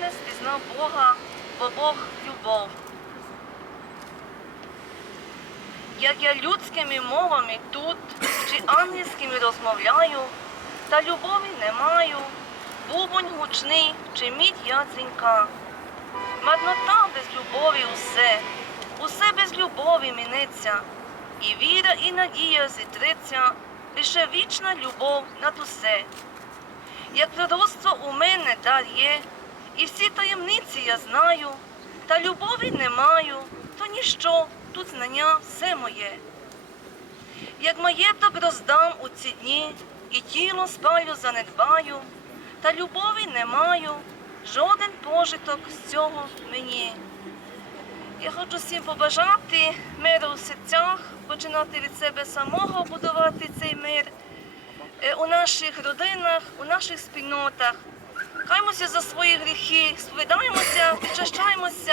не спізнав Бога, бо Бог любов. Як я людськими мовами тут чи ангельськими розмовляю, та любові не маю, бубонь гучний чи мідь ядзенька. Марнота без любові усе, усе без любові минеться, і віра, і надія зітреться, лише вічна любов над усе. Як пророцтво у мене дар є, і всі таємниці я знаю, та любові не маю, то ніщо, тут знання все моє. Як маєток роздам у ці дні, і тіло спалю занедбаю, та любові не маю, жоден пожиток з цього мені. Я хочу всім побажати миру у серцях, починати від себе самого будувати цей мир е, у наших родинах, у наших спільнотах каємося за свої гріхи, сповідаємося, причащаємося.